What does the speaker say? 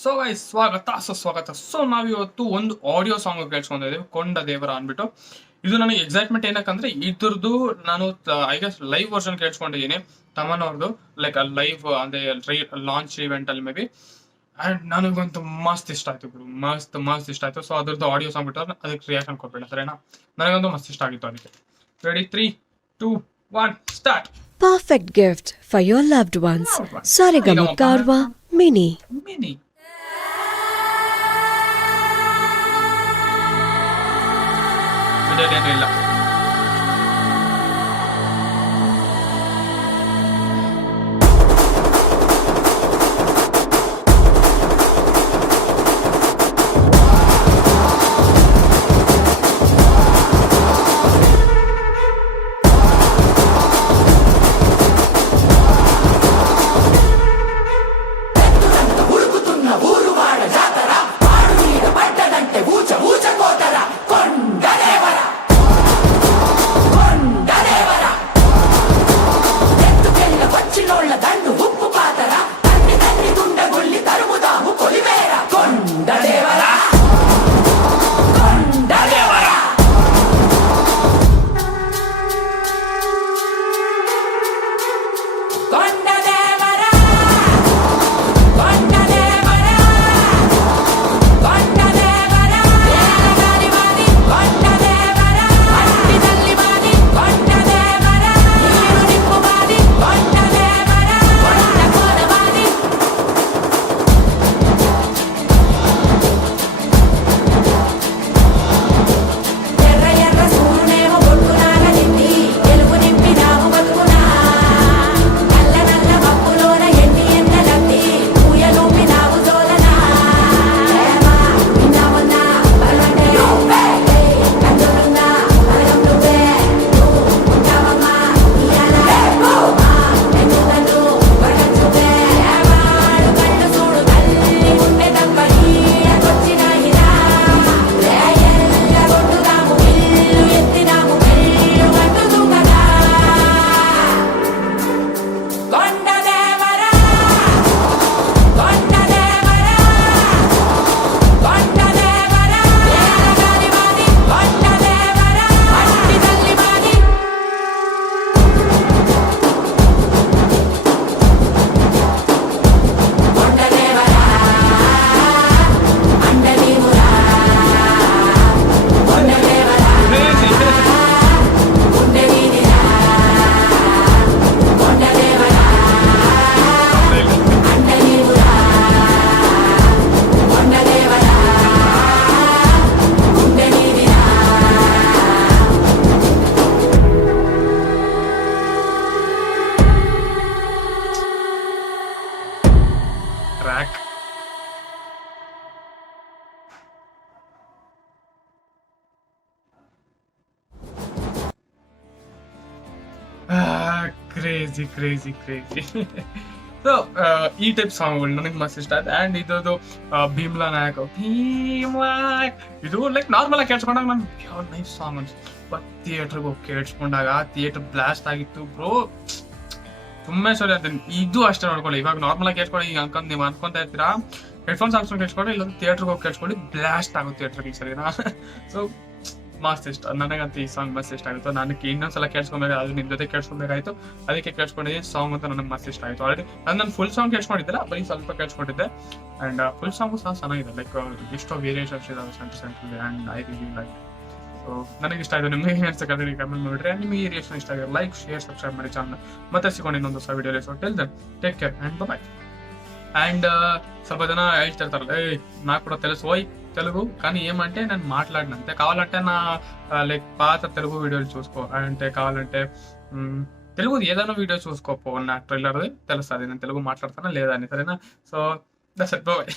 So guys ಸ್ವಾಗತ ಸುಸ್ವಾಗತ. ಸೊ ನಾವಿವತ್ತು ಒಂದು ಆಡಿಯೋ ಸಾಂಗ್ ಕೇಳಿಸ್ಕೊಂಡಿದ್ದೀವಿ, ಕೊಂಡ ದೇವರ ಅಂದ್ಬಿಟ್ಟು. ಇದು ನನಗೆ ಎಕ್ಸೈಟ್ಮೆಂಟ್ ಏನಕ್ಕಂದ್ರೆ ಇದ್ರದ್ದು ನಾನು ಐ ಗೆಸ್ ಲೈವ್ ವರ್ಷನ್ ಕೇಳಿಸ್ಕೊಂಡಿದ್ದೀನಿ ತಮನ್ ಅವ್ರದ್ದು, ಲೈಕ್ ಲೈವ್ ಅಂದ್ರೆ ಲಾಂಚ್ ಇವೆಂಟ್ ಅಲ್ಲಿ ಮೇ ಬಿ. ಅಂಡ್ ನನಗಂತೂ ಮಸ್ತ್ ಇಷ್ಟ ಆಯ್ತು ಗುರು, ಮಸ್ತ್ ಇಷ್ಟ ಆಯ್ತು. ಸೊ ಅದ್ರದ್ದು ಆಡಿಯೋ ಸಾಂಗ್ ಬಿಟ್ಟು ಅದಕ್ಕೆ ರಿಯಾಕ್ಷನ್ ಕೊಡ್ಬೇಡ ಸರಿನಾ. ನನಗಂತೂ ಮಸ್ತ್ ಇಷ್ಟ ಆಗಿತ್ತು. ಅದಕ್ಕೆ ರೆಡಿ 3, 2, 1 start. Perfect gift for your loved ones. Sarigama Karwa Mini. ಇಲ್ಲ ಟ್ರ್ಯಾಕ್. ಕ್ರೇಜಿ ಸೊ ಈ ಟೈಪ್ ಸಾಂಗ್ಗಳು ನನಗೆ ಮಸ್ತ್ ಇಷ್ಟ ಆಯ್ತು. ಅಂಡ್ ಇದ್ದು ಭೀಮ್ಲಾ ನಾಯಕ್ ಇದು ಲೈಕ್ ನಾರ್ಮಲ್ ಆಗಿ ಕೇಳಿಸ್ಕೊಂಡಾಗ ನನ್ಗೆ ಯಾವ ನೈಸ್ ಸಾಂಗ್ ಅನ್ಸುತ್ತೆ. ಬಟ್ ಥಿಯೇಟರ್ಗೆ ಹೋಗಿ ಕೇಳಿಸ್ಕೊಂಡಾಗ ಥಿಯೇಟರ್ ಬ್ಲಾಸ್ಟ್ ಆಗಿತ್ತು ಬ್ರೋ. ತುಂಬಾ ಸರಿ ಅಂತ ಇದು ಅಷ್ಟೇ ನೋಡ್ಕೊಳ್ಳಿ. ಇವಾಗ ನಾರ್ಮಲ್ ಆಗಿ ಕೇಳ್ಕೊಳ್ಳಿ, ಈಗ ನೀವು ಅನ್ಕೊಂತ ಇರ್ತೀರಾ ಹೆಡ್ಫೋನ್ಸ್ ಹಾಕ್ಸ್ಕೊಂಡು ಕೇಳಿಸ್ಕೊಂಡ್ರೆ, ಇಲ್ಲ ಥಿಯೇಟರ್ಗೆ ಹೋಗಿ ಕೇಳಿಸ್ಕೊಳ್ಳಿ, ಬ್ಲಾಸ್ಟ್ ಆಗುತ್ತೆ ಥಿಯೇಟರ್ಗೆ ಸರಿನಾ. ಸೊ ಮಸ್ತ್ ಇಷ್ಟ ನನಗಂತ ಈ ಸಾಂಗ್ ಮಸ್ತ್ ಇಷ್ಟ ಆಯಿತು. ನನಗೆ ಇನ್ನೊಂದ್ಸಲ ಕೇಳಿಸ್ಕೊಬೇಕು, ಅದು ನಿಮ್ಮ ಜೊತೆ ಕೇಳಿಸ್ಕೊಬೇಕಾಯ್ತು, ಅದಕ್ಕೆ ಕೇಳಿಸ್ಕೊಂಡಿದ್ದೀನಿ. ಸಾಂಗ್ ಅಂತ ನನಗೆ ಮಸ್ತ್ ಇಷ್ಟ ಆಯಿತು. ಆಲ್ರೆಡಿ ನಾನು ಫುಲ್ ಸಾಂಗ್ ಕೇಳಿಸ್ಕೊಂಡಿದ್ದಿಲ್ಲ, ಬರೀ ಸ್ವಲ್ಪ ಕೇಳಿಸ್ಕೊಂಡಿದ್ದೆ. ಆ್ಯಂಡ್ ಫುಲ್ ಸಾಂಗು ಸಹ ಚೆನ್ನಾಗಿದೆ, ಲೈಕ್ ಎಷ್ಟೋ ವೇರಿಯೇಷನ್ಸ್ ಇದಾವೆ ಸೆಂಟ್ರಲ್ಲಿ. And I really like. So ನನಗೆ ಇಷ್ಟ ಆಯಿತು. ನಿಮಗೆ ಏನು ಅನ್ಸಕ್ಕೆ ಕಮೆಂಟ್ ಮಾಡಿದ್ರೆ, ನಿಮಗೆ ಈ ರಿಯಾಕ್ಷನ್ ಇಷ್ಟ ಆಗಿದೆ ಲೈಕ್ ಶೇರ್ ಸಬ್ಸ್ಕ್ರೈಬ್ ಮಾಡಿ ಚಾನಲ್. ಮತ್ತೆ ಸಿಗೋಣ ಇನ್ನೊಂದು ಹೊಸ ವಿಡಿಯೋಲಿ. So tell then take care and bye. And ಸ್ವಲ್ಪ జన ಹೇಳ್ತಿರ್ತಾರಲ್ಲ, నాకు కూడా తెలుసు ఓయ్ తెలుగు, కానీ ఏమంటే నేను మాట్లాడినంతే. కావాలంటే నా లైక్ పాత తెలుగు వీడియోలు చూసుకో, అంటే కావాలంటే తెలుగు ఏదైనా వీడియో చూసుకోపో, నా ట్రైలర్ది తెలుస్తుంది నేను తెలుగు మాట్లాడతానా లేదా అని, సరేనా. So that's it, bye.